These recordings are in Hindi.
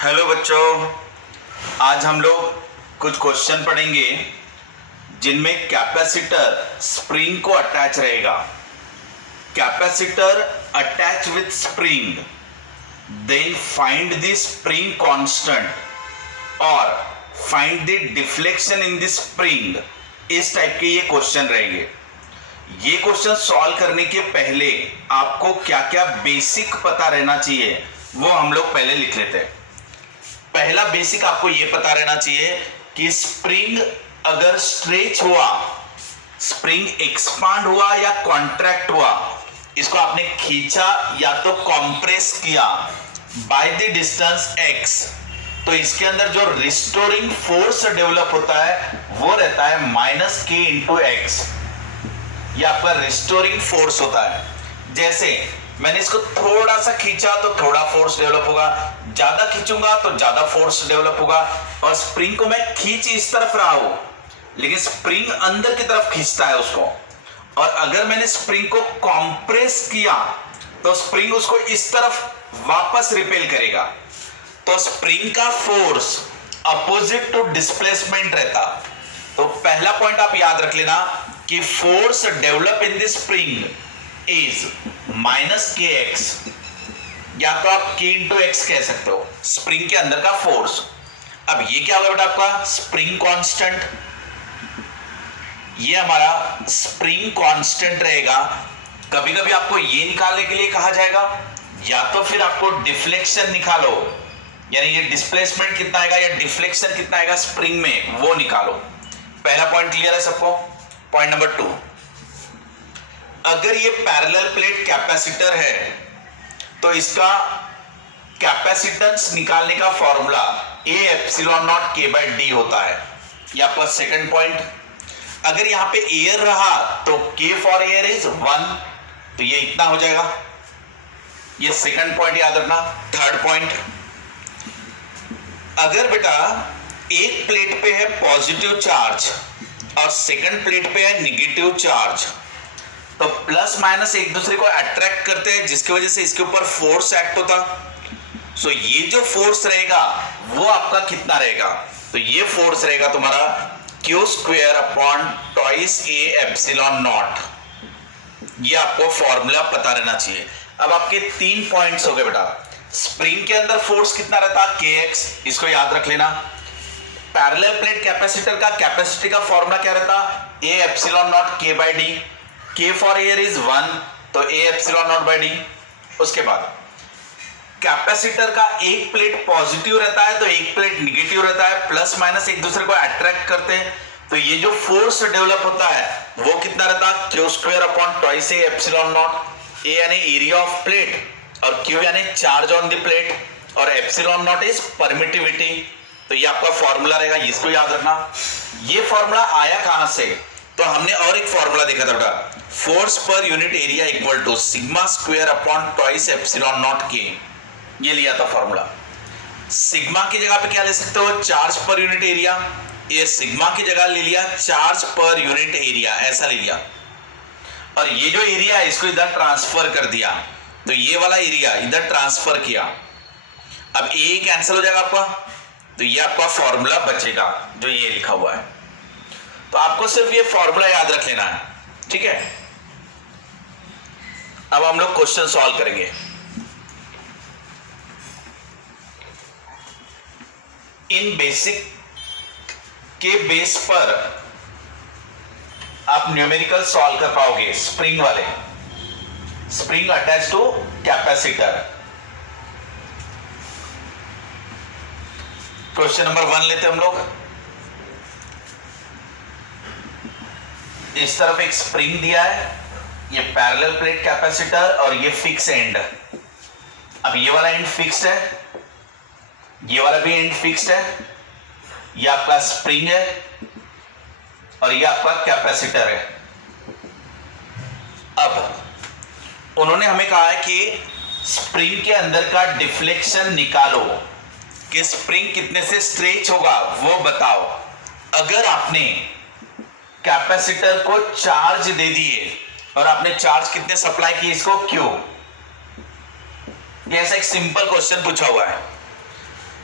हेलो बच्चों, आज हम लोग कुछ क्वेश्चन पढ़ेंगे जिनमें कैपेसिटर स्प्रिंग को अटैच रहेगा। Capacitor attach with spring, then find the spring constant और find the deflection in the spring. इस टाइप के ये क्वेश्चन रहेंगे। ये क्वेश्चन सॉल्व करने के पहले आपको क्या क्या बेसिक पता रहना चाहिए वो हम लोग पहले लिख लेते हैं। पहला बेसिक आपको यह पता रहना चाहिए कि स्प्रिंग अगर स्ट्रेच हुआ, स्प्रिंग एक्सपांड हुआ या कॉन्ट्रैक्ट हुआ, इसको आपने खींचा या तो कॉम्प्रेस किया बाय द डिस्टेंस x, तो इसके अंदर जो रिस्टोरिंग फोर्स डेवलप होता है वो रहता है -k/x। ये आपका रिस्टोरिंग फोर्स होता है। जैसे मैंने इसको थोड़ा सा खींचा तो थोड़ा फोर्स डेवलप होगा, ज्यादा खींचूंगा तो ज्यादा फोर्स डेवलप होगा। और स्प्रिंग को मैं खींच इस तरफ रहा हूं, लेकिन स्प्रिंग अंदर की तरफ खींचता है उसको। और अगर मैंने स्प्रिंग को कॉम्प्रेस किया तो स्प्रिंग उसको इस तरफ वापस रिपेल करेगा। तो स्प्रिंग का फोर्स अपोजिट टू डिस्प्लेसमेंट रहता। तो पहला पॉइंट आप याद रख लेना कि force develop in the spring is -kx, या तो आप k/x कह सकते हो, स्प्रिंग के अंदर का फोर्स। अब ये क्या होगा बेटा आपका स्प्रिंग कांस्टेंट, ये हमारा स्प्रिंग कांस्टेंट रहेगा। कभी कभी आपको ये निकालने के लिए कहा जाएगा, या तो फिर आपको डिफ्लेक्शन निकालो, यानी ये डिस्प्लेसमेंट कितना आएगा या डिफ्लेक्शन कितना आएगा स्प्रिंग में, वो निकालो। पहला पॉइंट क्लियर है सबको। पॉइंट नंबर 2, अगर ये पैरेलल प्लेट कैपेसिटर है तो इसका कैपेसिटेंस निकालने का फॉर्मूला A/0k/d होता है। ये आपका सेकंड पॉइंट। अगर यहां पे एयर रहा तो K फॉर एयर इज 1, तो ये इतना हो जाएगा। ये सेकंड पॉइंट याद रखना। थर्ड पॉइंट, अगर बेटा एक प्लेट पे है पॉजिटिव चार्ज और सेकंड प्लेट पे है निगेटिव चार्ज, तो प्लस माइनस एक दूसरे को अट्रैक्ट करते हैं, जिसकी वजह से इसके ऊपर फोर्स एक्ट होता। सो ये जो फोर्स रहेगा वो आपका कितना रहेगा, तो ये फोर्स रहेगा तुम्हारा Q²/2A/ε0। ये आपको फॉर्मूला पता रहना चाहिए। अब आपके 3 पॉइंट्स हो गए बेटा। स्प्रिंग के अंदर फोर्स कितना रहता kx, इसको याद रख लेना। पैरेलल प्लेट कैपेसिटर का कैपेसिटी का फॉर्मूला क्या रहता A/0k/d। K for air is 1, तो A/0/d। उसके बाद कैपेसिटर का एक प्लेट पॉजिटिव रहता है तो एक प्लेट निगेटिव रहता है, प्लस माइनस एक दूसरे को अट्रैक्ट करते हैं। तो ये जो फोर्स डेवलप होता है वो कितना रहता Q²/2A/0। A यानी एरिया ऑफ प्लेट और Q यानी चार्ज ऑन द प्लेट और ε0 इज परमिटिविटी। तो ये आपका फॉर्मूला रहेगा, इसको याद रखना। ये फॉर्मूला आया कहां से, तो हमने और एक फॉर्मूला देखा था बेटा, force per unit area equal to σ²/2ε0k। ये लिया था फॉर्मूला। सिग्मा की जगह पे क्या ले सकते हो, चार्ज पर यूनिट एरिया। ये सिग्मा की जगह ले लिया चार्ज पर यूनिट एरिया, ऐसा ले लिया। और ये जो एरिया है इसको इधर ट्रांसफर कर दिया, तो ये वाला एरिया इधर ट्रांसफर किया। अब ए कैंसिल हो जाएगा आपका, तो ये आपका फॉर्मूला बचेगा जो ये लिखा हुआ है। तो आपको सिर्फ ये फॉर्मूला याद रख लेना है, ठीक है। अब हम लोग क्वेश्चन सॉल्व करेंगे। इन बेसिक के बेस पर आप न्यूमेरिकल सॉल्व कर पाओगे स्प्रिंग वाले, spring attach to capacitor. Question number 1 लेते हम लोग। इस तरफ एक स्प्रिंग दिया है, ये पैरेलल प्लेट कैपेसिटर और ये फिक्स एंड। अब ये वाला एंड फिक्स्ड है, ये वाला भी एंड फिक्स्ड है। ये आपका स्प्रिंग है और ये आपका कैपेसिटर है। अब उन्होंने हमें कहा है कि स्प्रिंग के अंदर का डिफ्लेक्शन निकालो, कि स्प्रिंग कितने से स्ट्रेच होगा वो बताओ। अगर आपने कैपेसिटर को चार्ज दे दिए और आपने चार्ज कितने सप्लाई किए इसको Q, ये ऐसा एक सिंपल क्वेश्चन पूछा हुआ है।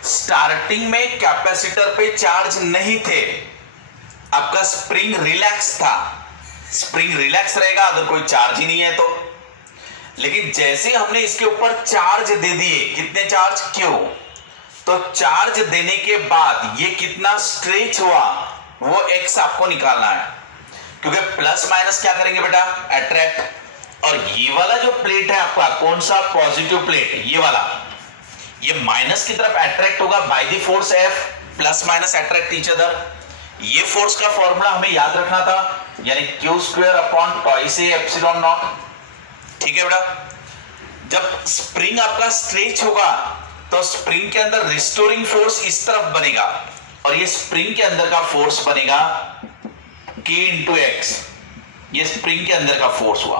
स्टार्टिंग में कैपेसिटर पे चार्ज नहीं थे, आपका स्प्रिंग रिलैक्स था। स्प्रिंग रिलैक्स रहेगा अगर कोई चार्ज ही नहीं है तो। लेकिन जैसे हमने इसके ऊपर चार्ज दे दिए, कितने चार्ज, क्यों, तो चार्ज देने के बाद ये कितना स्ट्रेच हुआ वो एक्स आपको निकालना है। क्योंकि प्लस माइनस क्या करेंगे बेटा, अट्रैक्ट। और ये वाला जो प्लेट है आपका, कौन सा, पॉजिटिव प्लेट, ये वाला, ये माइनस की तरफ अट्रैक्ट होगा by the force F, plus minus attract each other. ये फोर्स का फॉर्मूला हमें याद रखना था, यानी Q square upon twice A epsilon not. ठीक है बेटा। जब स्प्रिंग आपका स्ट्रेच होगा तो स्प्रिंग के अंदर रिस्टोरिंग फोर्स इस तरफ बनेगा, और ये स्प्रिंग के अंदर का फोर्स बनेगा K इंटू एक्स। ये स्प्रिंग के अंदर का फोर्स हुआ।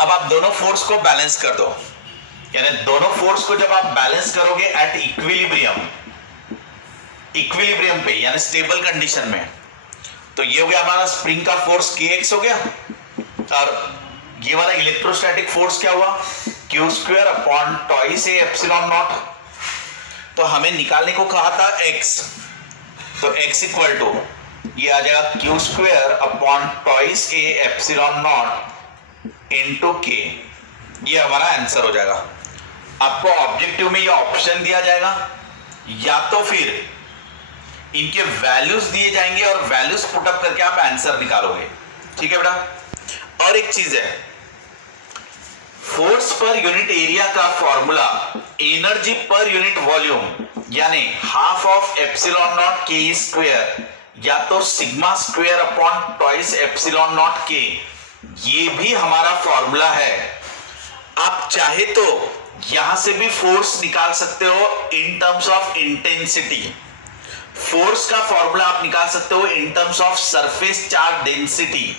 अब आप दोनों फोर्स को बैलेंस कर दो, यानी दोनों फोर्स को जब आप बैलेंस करोगे एट इक्विलिब्रियम, इक्विलिब्रियम पे यानी स्टेबल कंडीशन में, तो ये हो गया हमारा स्प्रिंग का फोर्स kx हो गया, और ये वाला इलेक्ट्रोस्टैटिक फोर्स क्या हुआ, Q square upon twice A epsilon not. तो हमें निकालने को कहा था x, तो x इक्वल टू ये आ जाएगा Q square upon twice A epsilon naught into के। ये हमारा आंसर हो जाएगा। आपको ऑब्जेक्टिव में ये ऑप्शन दिया जाएगा, या तो फिर इनके वैल्यूज दिए जाएंगे और वैल्यूज पुटअप करके आप आंसर निकालोगे। ठीक है बेटा। और एक चीज है, फोर्स पर यूनिट एरिया का formula energy per unit volume यानी हाफ ऑफ एप्सिलॉन नॉट के स्क्वायर या तो sigma square upon twice epsilon not के, ये भी हमारा फॉर्मूला है। आप चाहे तो यहां से भी फोर्स निकाल सकते हो in terms of intensity. Force का फॉर्मूला आप निकाल सकते हो in terms of surface charge density,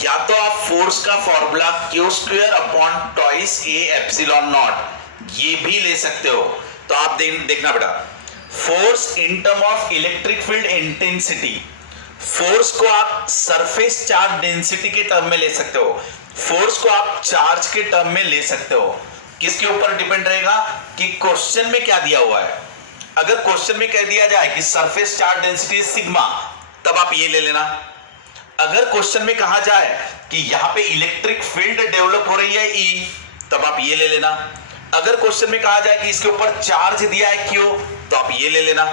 या तो आप फोर्स का formula Q square upon twice A epsilon naught ये भी ले सकते हो। तो आप देखना बेटा, force in term of electric field intensity, force को आप सरफेस चार्ज डेंसिटी के टर्म में ले सकते हो, फोर्स को आप चार्ज के टर्म में ले सकते हो। किसके ऊपर डिपेंड रहेगा कि क्वेश्चन में क्या दिया हुआ है। अगर क्वेश्चन में कह दिया जाए कि सरफेस चार्ज डेंसिटी सिग्मा, तब आप ये ले लेना। अगर क्वेश्चन में कहा जाए कि यहां पे इलेक्ट्रिक फील्ड डेवलप हो रही है ई, तब आप ये ले लेना। अगर क्वेश्चन में कहा जाए कि इसके ऊपर चार्ज दिया है क्यू, तो आप ये ले लेना।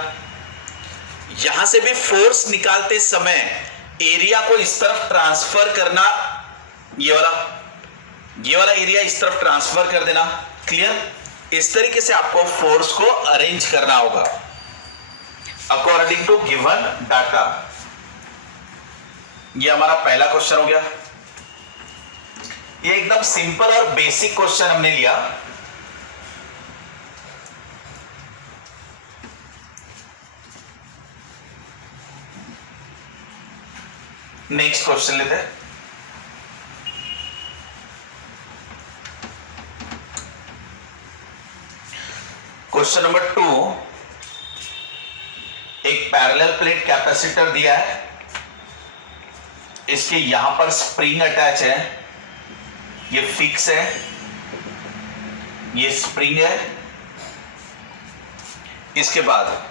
यहां से भी फोर्स निकालते समय एरिया को इस तरफ ट्रांसफर करना, ये वाला एरिया इस तरफ ट्रांसफर कर देना। क्लियर? इस तरीके से आपको फोर्स को अरेंज करना होगा अकॉर्डिंग टू गिवन डाटा। ये हमारा पहला क्वेश्चन हो गया। ये एकदम सिंपल और बेसिक क्वेश्चन हमने लिया। नेक्स्ट क्वेश्चन लेते हैं। क्वेश्चन नंबर 2, एक पैरेलल प्लेट कैपेसिटर दिया है, इसके यहां पर स्प्रिंग अटैच है, ये फिक्स है, ये स्प्रिंग है। इसके बाद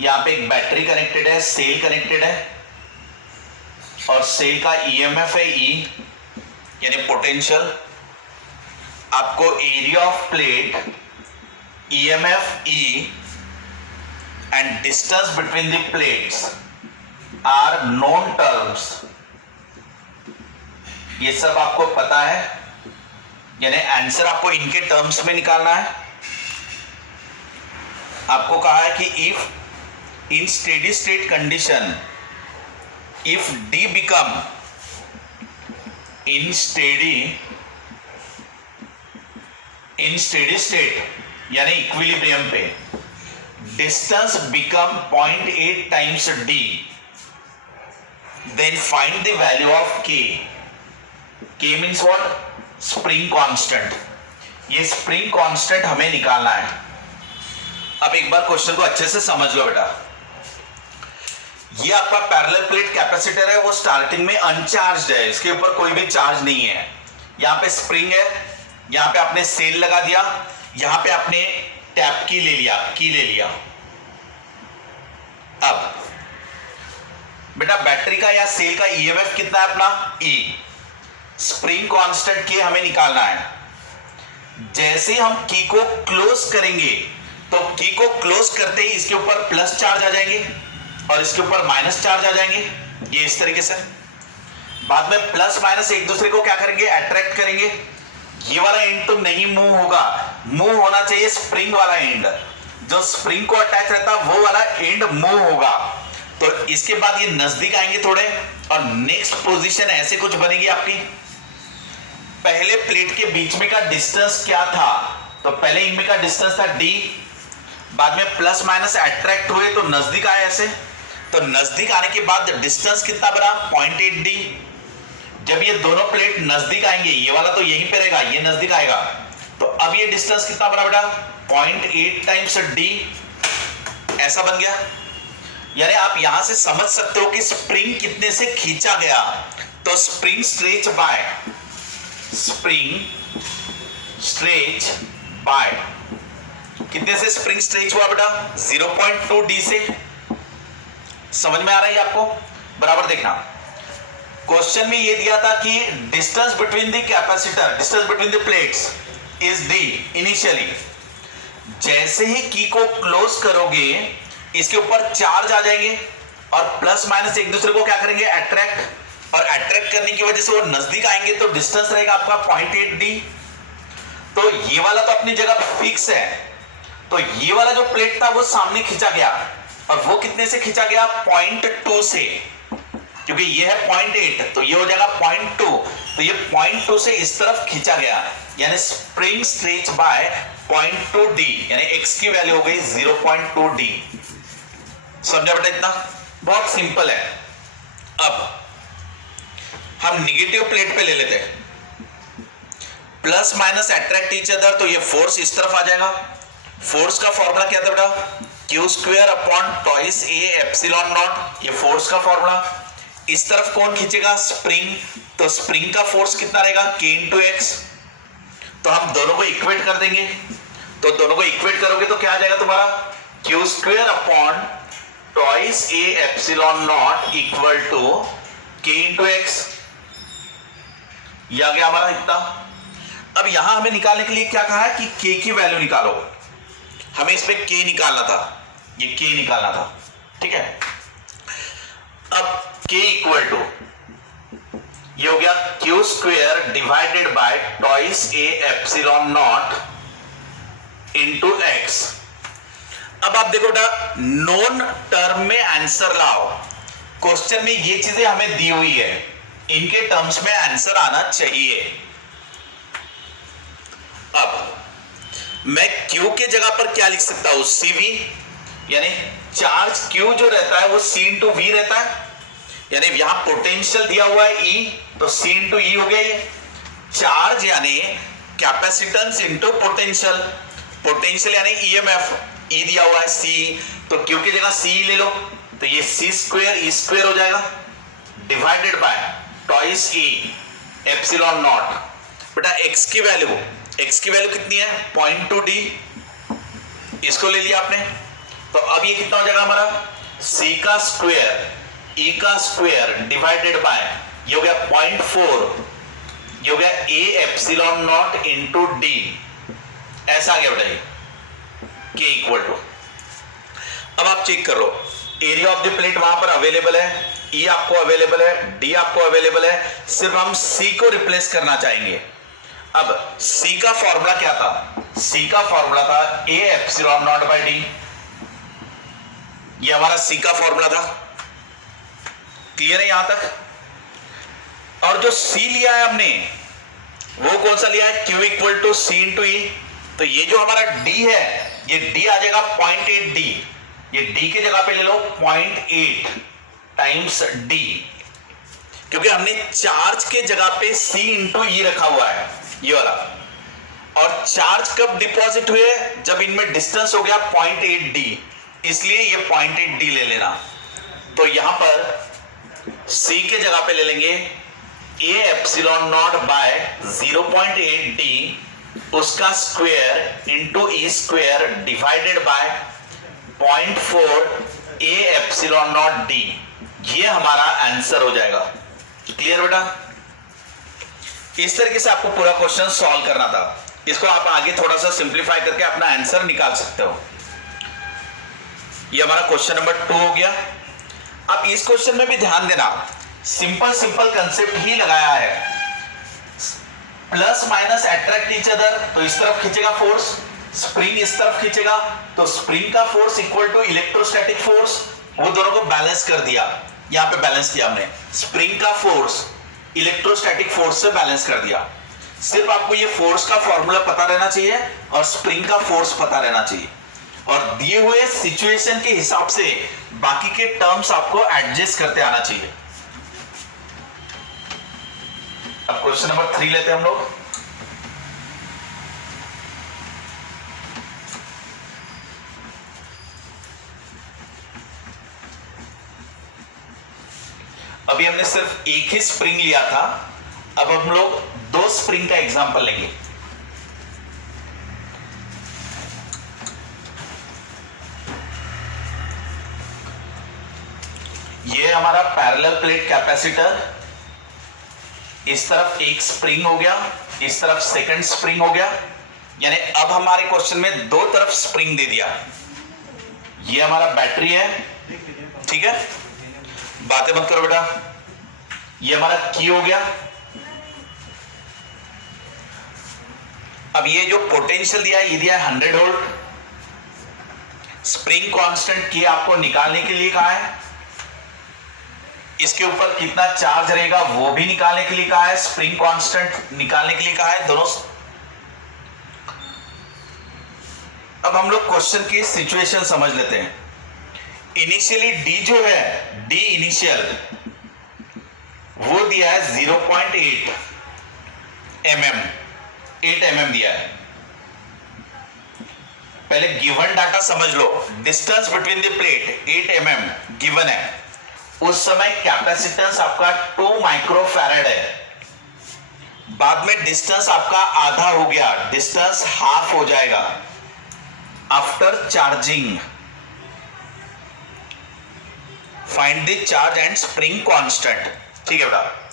यहां पे एक बैटरी कनेक्टेड है, सेल कनेक्टेड है, और सेल का ईएमएफ है ई यानी पोटेंशियल। आपको area of plate, EMF E and distance between the plates are known terms, ये सब आपको पता है, यानी आंसर आपको इनके टर्म्स में निकालना है। आपको कहा है कि if in steady state condition, if D become in steady state यानी इक्विलिब्रियम पे distance become 0.8 times D, then find the value of k. k means what? Spring constant. ये स्प्रिंग कांस्टेंट हमें निकालना है। अब एक बार क्वेश्चन को अच्छे से समझ लो बेटा। ये आपका पैरेलल प्लेट कैपेसिटर है, वो स्टार्टिंग में अनचार्ज है, इसके ऊपर कोई भी चार्ज नहीं है। यहां पे स्प्रिंग है, यहां पे आपने सेल लगा दिया, यहां पे आपने टैप की ले लिया। अब बेटा बैटरी का या सेल का ईएमएफ कितना है अपना E, स्प्रिंग कांस्टेंट के हमें निकालना है। जैसे हम की को क्लोज करेंगे तो की को क्लोज करते ही इसके ऊपर प्लस चार्ज आ जाएंगे और इसके ऊपर माइनस चार्ज आ जाएंगे, ये इस तरीके से। बाद में प्लस माइनस एक दूसरे को क्या करेंगे, अट्रैक्ट करेंगे। ये वाला एंड तो नहीं मूव होगा, मूव होना चाहिए स्प्रिंग वाला एंड, जो स्प्रिंग को अटैच रहता है वो वाला एंड मूव होगा। तो इसके बाद ये नजदीक आएंगे थोड़े और नेक्स्ट पोजीशन ऐसे कुछ बनेगी आपकी। पहले प्लेट के बीच में का डिस्टेंस क्या था, तो पहले इनमें का डिस्टेंस था d, बाद में प्लस माइनस अट्रैक्ट हुए तो नजदीक आए ऐसे। तो नजदीक आने के बाद डिस्टेंस कितना बना 0.8d। जब ये दोनों प्लेट नजदीक आएंगे, ये वाला तो यहीं पे रहेगा, ये नजदीक आएगा, तो अब ये डिस्टेंस कितना बना बेटा 0.8 टाइम्स d, ऐसा बन गया। यानी आप यहां से समझ सकते हो कि स्प्रिंग कितने से खींचा गया। तो स्प्रिंग स्ट्रेच बाय कितने से स्प्रिंग स्ट्रेच हुआ बेटा 0.2 d से। समझ में आ रहा है आपको, बराबर देखना। क्वेश्चन में ये दिया था कि distance between the capacitor, distance between the plates is d initially. जैसे ही की को क्लोज करोगे इसके ऊपर चार्ज आ जाएंगे और प्लस माइनस एक दूसरे को क्या करेंगे, अट्रैक्ट, और अट्रैक्ट करने की वजह से वो नजदीक आएंगे तो डिस्टेंस रहेगा आपका 0.8d। तो ये वाला तो अपनी जगह फिक्स है। तो ये वाला जो प्लेट था वो सामने खींचा गया और वो कितने से खींचा गया 0.2 से, क्योंकि ये है 0.8 तो ये हो जाएगा 0.2, तो ये 0.2 से इस तरफ खींचा गया, यानी स्प्रिंग स्ट्रेच बाय 0.2d, यानी x की वैल्यू हो गई 0.2d। समझा बेटा, इतना बहुत सिंपल है। अब हम निगेटिव प्लेट पे ले लेते हैं, plus minus attract each other, तो ये फोर्स इस तरफ आ जाएगा। फोर्स का फॉर्मूला क्या था बेटा, q square upon twice a epsilon naught, ये फोर्स का फॉर्मूला। इस तरफ कौन खींचेगा, स्प्रिंग, तो स्प्रिंग का फोर्स कितना रहेगा k इंटू एक्स। तो हम दोनों को इक्वेट कर देंगे, तो दोनों को इक्वेट करोगे तो क्या आ जाएगा तुम्हारा q square upon twice a epsilon naught equal to k into x. ये आ गया हमारा इतना। अब यहां हमें निकालने के लिए क्या कहा है कि k की वैल्यू निकालो, हमें इस पे k निकालना था, ये k निकालना था, ठीक है। अब k इक्वल टू ये हो गया q square divided by twice a epsilon naught into x। अब आप देखो बेटा, नॉन टर्म में आंसर लाओ। क्वेश्चन में ये चीजें हमें दी हुई है, इनके टर्म्स में आंसर आना चाहिए। अब मैं Q के जगह पर क्या लिख सकता हूं, CV, यानी चार्ज Q जो रहता है वो C इंटू V रहता है, यानी यहां पोटेंशियल दिया हुआ है E, तो C इंटू E हो गया। ये चार्ज यानी कैपेसिटेंस इंटू पोटेंशियल, पोटेंशियल यानी EMF, E दिया हुआ है C, तो Q की जगह C ले लो, तो ये C स्क्वायर E स्क्वायर हो जाएगा divided by twice E epsilon naught. बेटा x की वैल्यू कितनी है 0.2d, इसको ले लिया आपने, तो अब ये कितना हो जाएगा हमारा c का स्क्वायर e का स्क्वायर डिवाइडेड बाय ये हो गया 0.4, ये हो गया a epsilon naught into d, ऐसा आ गया बेटा ये k इक्वल टू। अब आप चेक कर लो, एरिया ऑफ द प्लेट वहां पर अवेलेबल है, E आपको अवेलेबल है, D आपको अवेलेबल है, सिर्फ हम C को रिप्लेस करना चाहेंगे। अब C का फॉर्मूला क्या था, C का फॉर्मूला था A epsilon naught by D, ये हमारा C का फॉर्मूला था। क्लियर है यहां तक। और जो C लिया है हमने वो कौन सा लिया है, Q equal to C into E, तो ये जो हमारा D है ये D आ जाएगा 0.8d, ये D की जगह पे ले लो 0.8 टाइम्स D, क्योंकि हमने चार्ज के जगह पे C इंटू E रखा हुआ है ये वाला। और चार्ज कब डिपॉजिट हुए, जब इनमें डिस्टेंस हो गया 0.8d, इसलिए ये 0.8d ले लेना। तो यहां पर C के जगह पे ले लेंगे A epsilon naught bye 0.8d उसका square into E square divided bye 0.4 A epsilon not D, ये हमारा आंसर हो जाएगा। क्लियर बेटा? इस तरीके से आपको पूरा क्वेश्चन सॉल्व करना था। इसको आप आगे थोड़ा सा सिंप्लीफाई करके अपना आंसर निकाल सकते हो। ये हमारा क्वेश्चन नंबर 2 हो गया। अब इस क्वेश्चन में भी ध्यान देना, सिंपल कंसेप्ट ही लगाया है। Plus minus attract each other, तो इस तरफ खींचेगा फोर्स, स्प्रिंग इस तरफ खींचेगा तो स्प्रिंग का force equal to electrostatic force, वो दोनों को बैलेंस कर दिया। यहां पे बैलेंस किया हमने, स्प्रिंग का फोर्स इलेक्ट्रोस्टैटिक फोर्स से बैलेंस कर दिया। सिर्फ आपको ये फोर्स का फॉर्मूला पता रहना चाहिए और स्प्रिंग का फोर्स पता रहना चाहिए, और दिए हुए सिचुएशन के हिसाब से बाकी के टर्म्स आपको एडजस्ट करते आना चाहिए। अब क्वेश्चन नंबर 3 लेते हैं हम लोग। अभी हमने सिर्फ एक ही स्प्रिंग लिया था, अब हम लोग 2 स्प्रिंग का एग्जांपल लेंगे। ये हमारा पैरेलल प्लेट कैपेसिटर, इस तरफ एक स्प्रिंग हो गया, इस तरफ सेकंड स्प्रिंग हो गया, यानी अब हमारे क्वेश्चन में 2 तरफ स्प्रिंग दे दिया। ये हमारा बैटरी है, ठीक है, बातें मत करो बेटा। ये हमारा की हो गया। अब ये जो पोटेंशियल दिया है, ये दिया है 100 वोल्ट। स्प्रिंग कांस्टेंट की आपको निकालने के लिए कहा है, इसके ऊपर कितना चार्ज रहेगा वो भी निकालने के लिए कहा है, स्प्रिंग कांस्टेंट निकालने के लिए कहा है, दोनों। अब हम लोग क्वेश्चन की सिचुएशन समझ लेते हैं। इनिशियली डी जो है, डी इनिशियल वो दिया है 0.8 mm, 8 mm दिया है। पहले गिवन डाटा समझ लो। Distance between the plate 8 mm given है। उस समय कैपेसिटेंस आपका 2 माइक्रोफैरेड है। बाद में डिस्टेंस आपका आधा हो गया, डिस्टेंस हाफ हो जाएगा after charging. Find the charge and spring constant, ठीक है बेटा।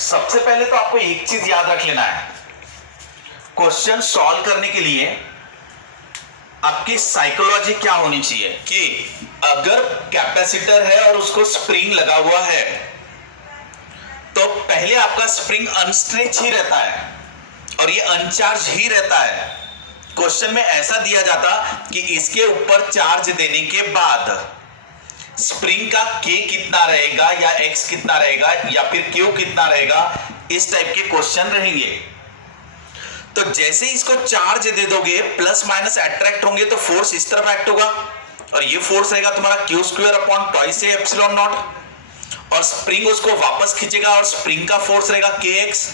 सबसे पहले तो आपको एक चीज याद रख लेना है, क्वेश्चन सॉल्व करने के लिए आपकी साइकोलॉजी क्या होनी चाहिए कि अगर कैपेसिटर है और उसको स्प्रिंग लगा हुआ है तो पहले आपका स्प्रिंग अनस्ट्रेच ही रहता है और ये अनचार्ज ही रहता है। क्वेश्चन में ऐसा दिया जाता कि इसके ऊपर चार्ज देने के बाद स्प्रिंग का K कितना रहेगा या X कितना रहेगा या फिर Q कितना रहेगा, इस टाइप के क्वेश्चन रहेंगे। तो जैसे ही इसको चार्ज दे दोगे, प्लस माइनस अट्रैक्ट होंगे तो फोर्स इस तरफ एक्ट होगा और ये फोर्स रहेगा तुम्हारा Q² / एप्सिलॉन नॉट, और स्प्रिंग उसको वापस खींचेगा और स्प्रिंग का फोर्स रहेगा KX।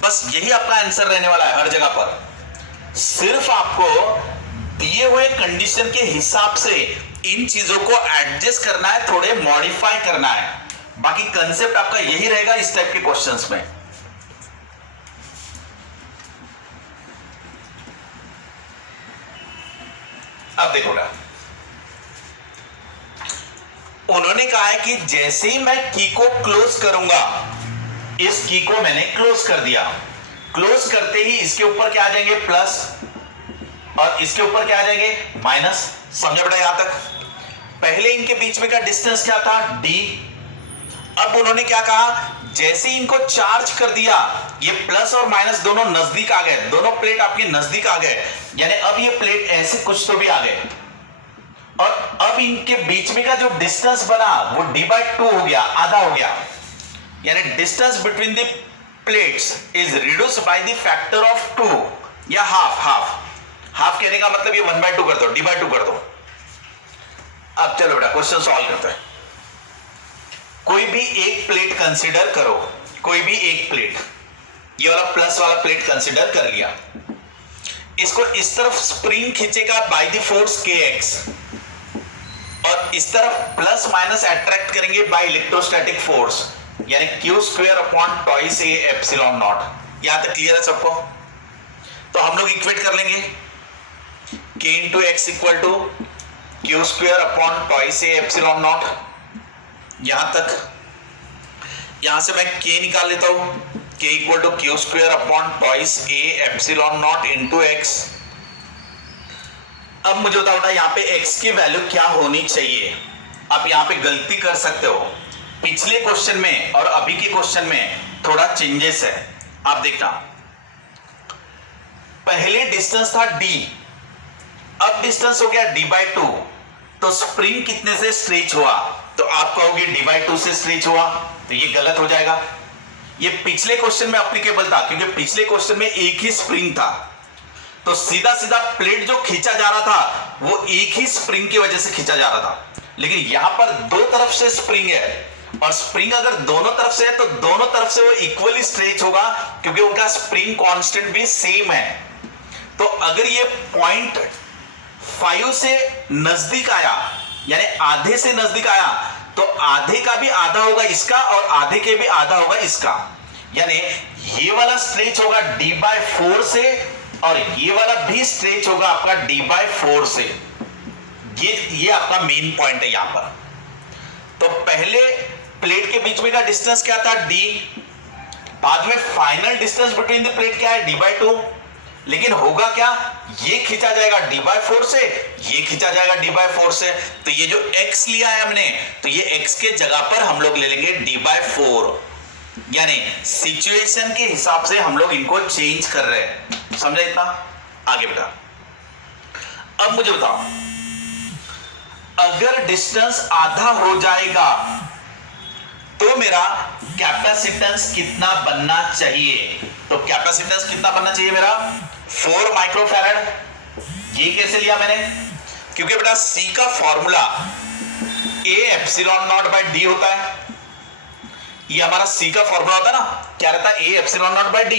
बस यही आपका आंसर रहने वाला है हर जगह पर। सिर्फ आपको दिए हुए कंडीशन के हिसाब से इन चीजों को एडजस्ट करना है, थोड़े मॉडिफाई करना है। बाकी कंसेप्ट आपका यही रहेगा इस टाइप के क्वेश्चंस में। अब देखो ना, उन्होंने कहा है कि जैसे ही मैं की को क्लोज करूंगा, इस की को मैंने क्लोज कर दिया, क्लोज करते ही इसके ऊपर क्या आ जाएंगे प्लस और इसके ऊपर क्या आ जाएंगे माइनस। समझा बेटा यहां तक? पहले इनके बीच में का डिस्टेंस क्या था d। अब उन्होंने क्या कहा, जैसे ही इनको चार्ज कर दिया, ये प्लस और माइनस दोनों नजदीक आ गए, दोनों प्लेट आपके नजदीक आ गए, यानी अब ये प्लेट ऐसे कुछ तो भी आ गए, और अब इनके बीच में का जो डिस्टेंस बना वो d/2 हो गया, आधा हो गया। यानी distance between the plates is reduced by the factor of 2 या हाफ कहने का मतलब ये 1/2 कर दो, d/2 कर दो। अब चलो बेटा क्वेश्चन सॉल्व करते हैं। कोई भी एक प्लेट कंसीडर करो, कोई भी एक प्लेट, ये वाला प्लस वाला प्लेट कंसीडर कर लिया। इसको इस तरफ स्प्रिंग खींचेगा बाय द फोर्स kx और इस तरफ प्लस माइनस अट्रैक्ट करेंगे बाय इलेक्ट्रोस्टैटिक फोर्स यानी q square upon twice a epsilon naught. यहां तक क्लियर है सबको? तो हम लोग इक्वेट कर लेंगे k into x equal to q square upon twice a epsilon naught. यहां तक, यहां से मैं k निकाल लेता हूं, k equal to q square upon twice a epsilon naught into x. अब मुझे बताओ यहाँ पे x की वैल्यू क्या होनी चाहिए। आप यहाँ पे गलती कर सकते हो, पिछले क्वेश्चन में और अभी के क्वेश्चन में थोड़ा चेंजेस है। आप देखना, पहले डिस्टेंस था d, अब डिस्टेंस हो गया d/2, तो स्प्रिंग कितने से स्ट्रेच हुआ? तो आप कहोगे d/2 से स्ट्रेच हुआ, तो ये गलत हो जाएगा। ये पिछले क्वेश्चन में एप्लीकेबल था क्योंकि पिछले क्वेश्चन में एक ही स्प्रिंग था, तो सीधा सीधा प्लेट जो खींचा जा रहा था वो एक ही स्प्रिंग की वजह से खींचा जा रहा था। लेकिन यहां पर दो तरफ से स्प्रिंग है और स्प्रिंग अगर दोनों तरफ से है तो दोनों तरफ से वो इक्वली स्ट्रेच होगा क्योंकि उनका स्प्रिंग कांस्टेंट भी सेम है। तो अगर ये 0.5 से नजदीक आया यानी आधे से नजदीक आया तो आधे का भी आधा होगा इसका और आधे के भी आधा होगा इसका, यानी ये वाला स्ट्रेच होगा d/4 से और ये वाला भी स्ट्रेच होगा आपका d/4 से। ये आपका मेन पॉइंट है यहां पर। तो पहले प्लेट के बीच में का डिस्टेंस क्या था d, बाद में final distance between the plate क्या है d/2, लेकिन होगा क्या, ये खींचा जाएगा d/4 से, ये खींचा जाएगा d/4 से। तो ये जो x लिया है हमने, तो ये x के जगह पर हम लोग ले लेंगे d/4, यानी सिचुएशन के हिसाब से हम लोग इनको चेंज कर रहे हैं। समझा इतना? आगे बेटा, अब मुझे बताओ, अगर डिस्टेंस आधा हो जाएगा तो मेरा कैपेसिटेंस कितना बनना चाहिए? तो कैपेसिटेंस कितना बनना चाहिए मेरा? 4 माइक्रोफैरड। ये कैसे लिया मैंने? क्योंकि बेटा C का formula A epsilon naught by D होता है। ये हमारा C का फॉर्मूला होता है ना, क्या रहता है? A epsilon naught by D।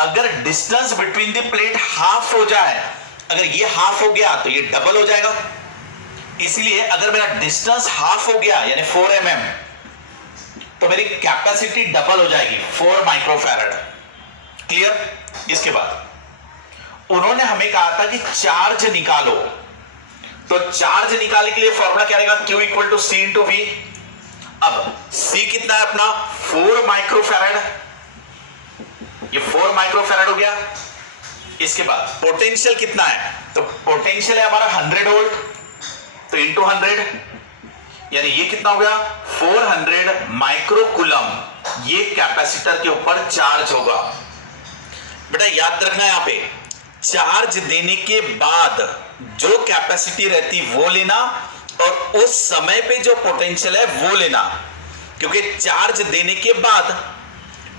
अगर distance between the plate half हो जाए, अगर ये हाफ हो गया तो ये डबल हो जाएगा। इसलिए अगर मेरा डिस्टेंस हाफ हो गया यानी 4 mm, तो मेरी कैपेसिटी डबल हो जाएगी 4 माइक्रोफैरड। क्लियर? इसके बाद उन्होंने हमें कहा था कि चार्ज निकालो, तो चार्ज निकालने के लिए फॉर्मूला क्या रहेगा? Q equal to C into V। अब C कितना है अपना? 4 माइक्रोफैरड। ये 4 माइक्रोफैरड हो गया। इसके बाद पोटेंशियल कितना है? तो पोटेंशियल है हमारा 100 वोल्ट, तो इंटू 100 यानी ये कितना हो गया? 400 माइक्रोकूलम। ये कैपेसिटर के ऊपर चार्ज होगा। बेटा याद रखना, यहां पे चार्ज देने के बाद जो कैपेसिटी रहती वो लेना और उस समय पे जो पोटेंशियल है वो लेना, क्योंकि चार्ज देने के बाद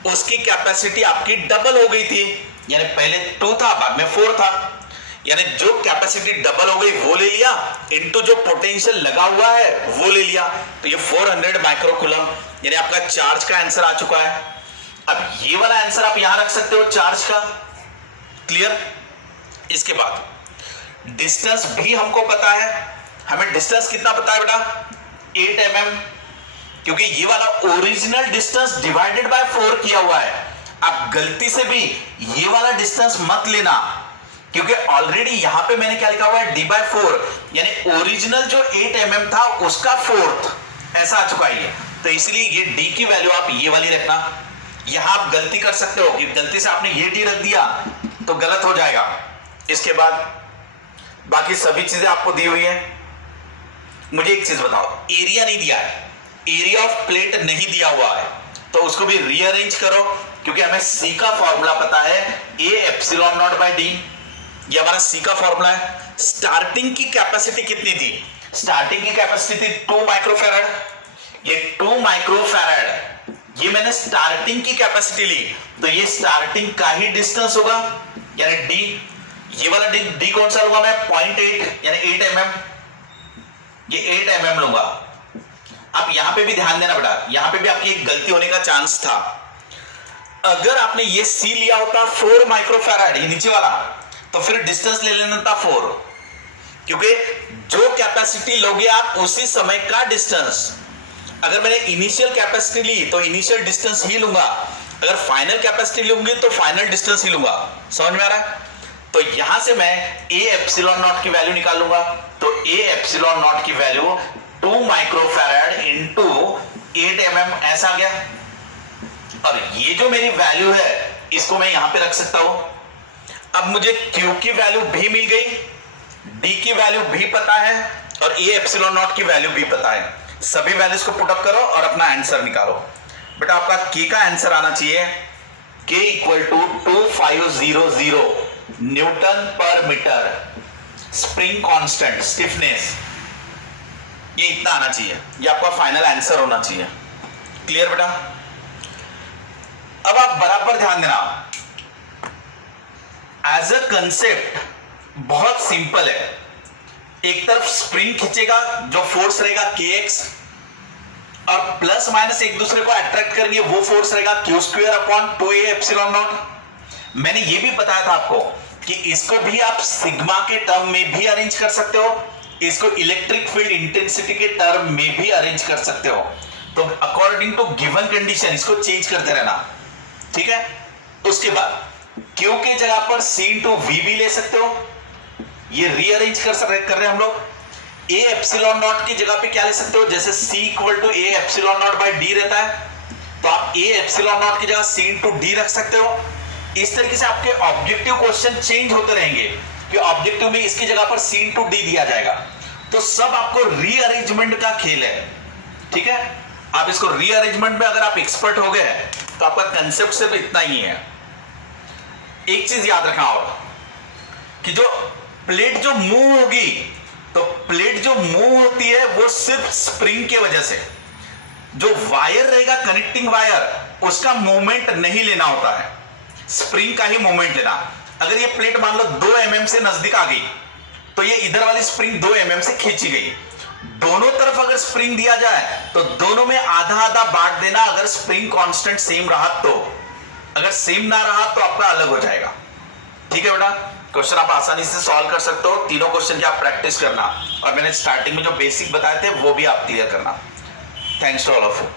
उसकी कैपेसिटी आपकी डबल हो गई थी, यानी पहले 2 था बाद में 4 था, यानी जो कैपेसिटी डबल हो गई वो ले लिया इनटू जो पोटेंशियल लगा हुआ है वो ले लिया, तो ये 400 माइक्रोकूलम यानी आपका चार्ज का आंसर आ चुका है। अब ये वाला आंसर आप यहां रख सकते हो चार्ज का। क्लियर? इसके बाद डिस्टेंस भी हमको पता है। हमें डिस्टेंस कितना पता है बेटा? 8 mm, क्योंकि ये वाला ओरिजिनल डिस्टेंस डिवाइडेड बाय 4 किया हुआ है। आप गलती से भी ये वाला डिस्टेंस मत लेना, क्योंकि ऑलरेडी यहां पे मैंने क्या लिखा हुआ है? d/4, यानी ओरिजिनल जो 8 mm था उसका 4th ऐसा आ चुका है। तो इसलिए ये d की वैल्यू आप ये वाली रखना। यहां आप गलती कर सकते हो कि गलती से आपने ये d रख दिया तो गलत हो जाएगा। इसके बाद बाकी सभी चीजें आपको दी हुई है। मुझे एक चीज बताओ, एरिया नहीं दिया है, एरिया ऑफ प्लेट नहीं दिया हुआ है, तो उसको भी रीअरेंज करो, क्योंकि हमें C का फॉर्मूला पता है A epsilon naught by D। ये हमारा C का फॉर्मूला है। स्टार्टिंग की कैपेसिटी कितनी थी? स्टार्टिंग की कैपेसिटी थी 2 माइक्रोफैरड। ये 2 माइक्रोफैरड ये मैंने स्टार्टिंग की कैपेसिटी ली, तो ये स्टार्टिंग का ही डिस्टेंस होगा यानी D। ये वाला D कौन सा लूंगा मैं? 0.8 यानी 8 mm। ये 8 mm लूंगा। आप यहां पे भी ध्यान देना बेटा, यहां पे भी आपकी एक गलती होने का चांस था। अगर आपने ये C लिया होता 4 माइक्रोफैरड, ये नीचे वाला, तो फिर डिस्टेंस ले लेना था 4, क्योंकि जो कैपेसिटी लोगे आप उसी समय का डिस्टेंस। अगर मैंने इनिशियल कैपेसिटी ली तो इनिशियल डिस्टेंस ही लूंगा, अगर फाइनल कैपेसिटी लूंगी तो फाइनल डिस्टेंस ही लूंगा। समझ में आ रहा है? तो यहां से मैं ए एप्सिलॉन नॉट की वैल्यू निकालूंगा। तो ए एप्सिलॉन नॉट की वैल्यू 2 माइक्रोफैराड इंटू 8 mm ऐसा आ गया। और ये जो मेरी वैल्यू है इसको मैं यहां पे रख सकता हूं। अब मुझे Q की वैल्यू भी मिल गई, D की वैल्यू भी पता है और ए एप्सिलॉन नॉट की वैल्यू भी पता है। सभी वैल्यूज को पुट अप करो और अपना आंसर निकालो। बेटा आपका K का आंसर आना चाहिए K इक्वल टू 2500 न्यूटन पर मीटर। स्प्रिंग कांस्टेंट स्टिफनेस ये इतना आना चाहिए, ये आपका फाइनल आंसर होना चाहिए। क्लियर बेटा? अब आप बराबर ध्यान देना, एज अ कंसेप्ट बहुत सिंपल है। एक तरफ स्प्रिंग खींचेगा, जो फोर्स रहेगा kx, और प्लस माइनस एक दूसरे को अट्रैक्ट करेंगे, वो फोर्स रहेगा q² upon 2a epsilon not. मैंने ये भी बताया था आपको कि इसको भी आप सिग्मा के टर्म में भी अरेंज कर सकते हो, इसको इलेक्ट्रिक फील्ड इंटेंसिटी के टर्म में भी अरेंज कर सकते हो। तो अकॉर्डिंग टू गिवन कंडीशन इसको चेंज करते रहना, ठीक है? उसके बाद Q के जगह पर C इंटू V भी ले सकते हो, ये रीअरेंज कर रहे हैं हम लोग। A एप्सिलॉन नॉट की जगह पे क्या ले सकते हो, जैसे C equal to A epsilon naught by D रहता है, तो आप A एप्सिलॉन नॉट की जगह C इंटू D रख सकते हो। इस तरीके से आपके ऑब्जेक्टिव क्वेश्चन चेंज होते रहेंगे कि ऑब्जेक्टिव में इसकी जगह पर C इंटू D दिया जाएगा। तो सब आपको रीअरेंजमेंट का खेल है, ठीक है? आप इसको रीअरेंजमेंट में अगर आप एक्सपर्ट हो गए तो आपका कंसेप्ट सिर्फ इतना ही है। एक चीज याद रखना और कि जो प्लेट जो मूव होगी, तो प्लेट जो मूव होती है वो सिर्फ स्प्रिंग की वजह से। जो वायर रहेगा कनेक्टिंग वायर, उसका मूवमेंट नहीं लेना होता है, स्प्रिंग का ही मूवमेंट लेना। अगर ये प्लेट मान लो 2 mm से नजदीक आ गई तो ये इधर वाली स्प्रिंग 2 mm से खींची गई। दोनों तरफ अगर स्प्रिंग दिया जाए तो दोनों में आधा आधा बांट देना, अगर स्प्रिंग कांस्टेंट सेम रहा तो। अगर सेम ना रहा तो आपका अलग हो जाएगा, ठीक है बेटा? क्वेश्चन आप आसानी से सॉल्व कर सकते हो। तीनों क्वेश्चन की आप प्रैक्टिस करना, और मैंने स्टार्टिंग में जो बेसिक बताए थे वो भी आप क्लियर करना। Thanks to all of you.